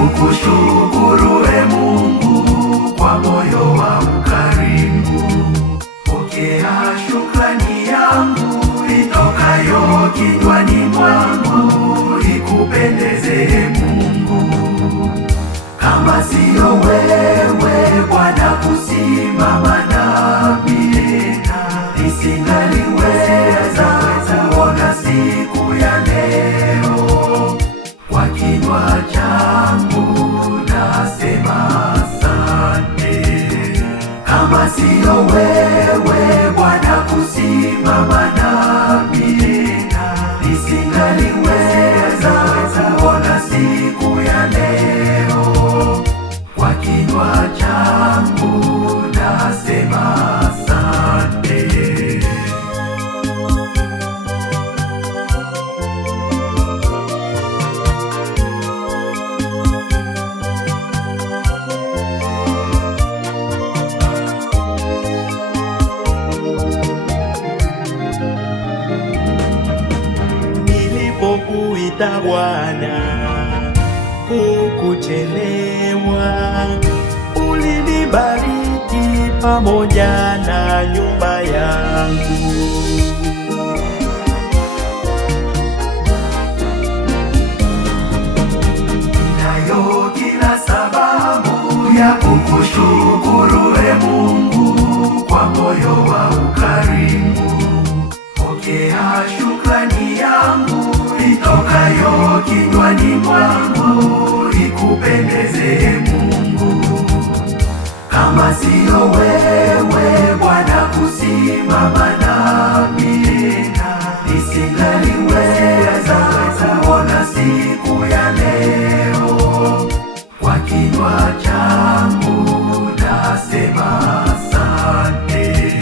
kukushukuru e Mungu kwa moyo wa ukarimu. Pokea shukrani yangu itokayo kinywani mwangu, ikupendeze e Mungu. Kama siyo wewe Bwana kusimama nami, nisingaliweza kuona siku ya leo. Kwa kinywa changu nasema asante. Kama siyo wewe Bwana kusimama nami, nisingaliweza kuona siku ya leo. Kwa kinywa changu nasema asante. Nilipokuita Bwana hukuchelewa, ulinibariki pamoja na nyumba yangu. Ninayo kila sababu ya kukushukuru e Mungu kwa moyo wa ukarimu. Pokea shukrani yangu itokayo kinywani mwangu, ikupendeze e Mungu. Kama siyo wewe Bwana kusimama nami, nisingaliweza kuona siku ya leo. Kwa kinywa changu nasema asante.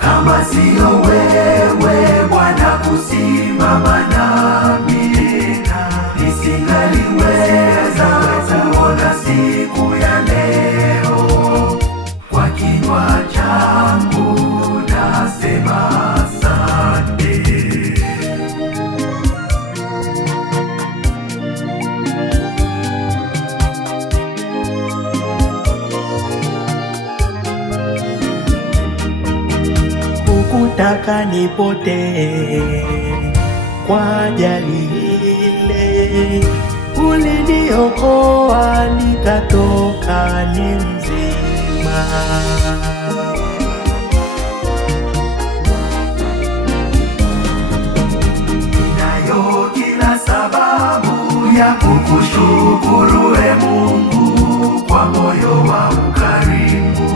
Kama siyo wewe Bwana kusimama nami, nisingaliweza kuona siku ya leo. Kwa kinywa changu nasema asante. Hukutaka nipotee kwa ajali ile, uliniokoa nikatoka ni mzima. Ninayo kila sababu ya kukushukuru e Mungu kwa moyo wa ukarimu.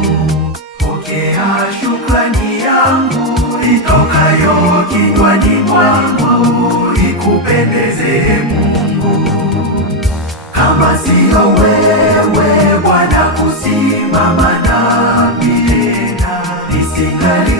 Pokea shukrani yangu itokayo kinywani mwangu, ikupendeze e Mungu. Kama siyo wewe Bwana kusimama nami, nisingali